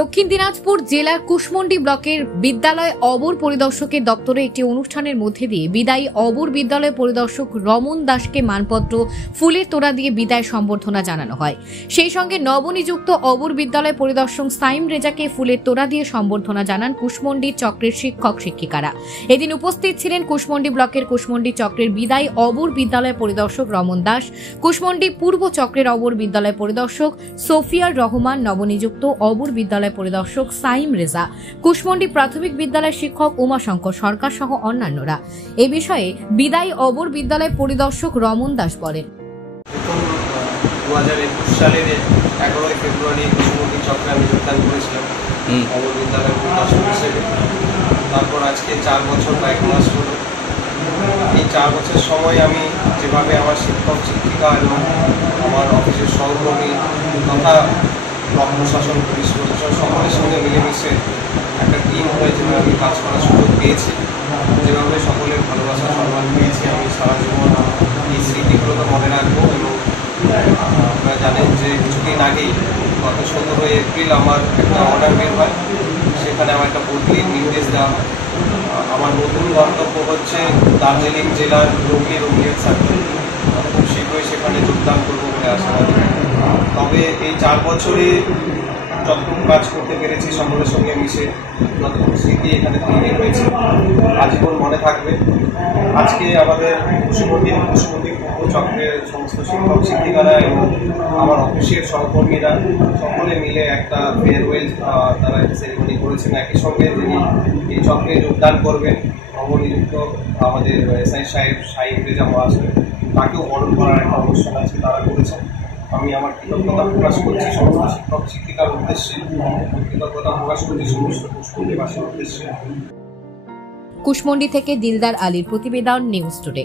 দক্ষিণ দিনাজপুর জেলার কুশমন্ডি ব্লকের বিদ্যালয় অবর পরিদর্শকের দপ্তরে একটি অনুষ্ঠানের মধ্যে দিয়ে বিদায়ী অবর বিদ্যালয় পরিদর্শক রমন দাসকে মানপত্র ফুলের তোড়া দিয়ে বিদায় সম্বর্ধনা জানানো হয়। সেই সঙ্গে নবনিযুক্ত অবর বিদ্যালয় পরিদর্শক সাইম রেজাকে ফুলের তোড়া দিয়ে সম্বর্ধনা জানান কুশমন্ডি চক্রের শিক্ষক শিক্ষিকারা। এদিন উপস্থিত ছিলেন কুশমন্ডি ব্লকের কুশমন্ডি চক্রের বিদায়ী অবর বিদ্যালয় পরিদর্শক রমন দাস, কুশমন্ডি পূর্ব চক্রের অবর বিদ্যালয় পরিদর্শক সোফিয়ার রহমান, নবনিযুক্ত অবর বিদ্যালয় পরিদর্শক সাইম রেজা, কুশমন্ডি প্রাথমিক বিদ্যালয় শিক্ষক উমাশঙ্কর সরকার সহ অন্যান্যরা। এ বিষয়ে বিদায়ী অবর বিদ্যালয় পরিদর্শক রমন দাস বলেন, 2021 সালের 11 ফেব্রুয়ারি কুশমন্ডি চক্রে আমি যোগদান করেছিলাম অবর বিদ্যালয় পরিদর্শক হিসেবে। তারপর আজকে 4 বছর বা 1 মাস হল। এই 4 বছর সময় আমি যেভাবে আমার শিক্ষক শিক্ষিকা এবং আমার অফিসের সহকর্মী তথা ব্লক প্রশাসন, পুলিশ প্রশাসন সকলের সঙ্গে মিলেমিশে একটা টিম হয়ে যেভাবে আমি কাজ করার সুযোগ পেয়েছি, যেভাবে সকলের ভালোবাসা সম্মান পেয়েছি, আমি সারা জীবন এই স্মৃতিগুলোকে মনে রাখবো। এবং আপনারা জানেন যে কিছুদিন আগেই গত 17 এপ্রিল আমার একটা অর্ডার বের হয়, সেখানে আমার একটা বদলির নির্দেশ দেওয়া হয়। আমার নতুন গন্তব্য হচ্ছে দার্জিলিং জেলার রঙিয়া সার্কেল। খুব শীঘ্রই সেখানে যোগদান করবো বলে আশাবাদী। তবে এই 4 বছরে যতটুকু কাজ করতে পেরেছি সকলের সঙ্গে মিশে, যতটুকু স্মৃতি এখানে তৈরি হয়েছে আজীবন মনে থাকবে। আজকে আমাদের কুশমন্ডি পূর্ব চক্রের সমস্ত শিক্ষক শিক্ষিকারা এবং আমার অফিসের সহকর্মীরা সকলে মিলে একটা ফেয়ারওয়েল তারা সেরেমনি করেছেন। একই সঙ্গে যিনি এই চক্রে যোগদান করবেন নবনিযুক্ত আমাদের এসআই সাহেব সাইম রেজা মহাশয়, তাকেও বরণ করার একটা অনুষ্ঠান আছে তারা করেছেন। আমি আমার কৃতজ্ঞতা প্রকাশ করছি সমস্ত শিক্ষক শিক্ষিকার উদ্দেশ্যে, কৃতজ্ঞতা প্রকাশ করছি সমস্ত কুশমন্ডিবাসীর উদ্দেশ্যে। কুশমন্ডি থেকে দিলদার আলীর প্রতিবেদন, নিউজ টুডে।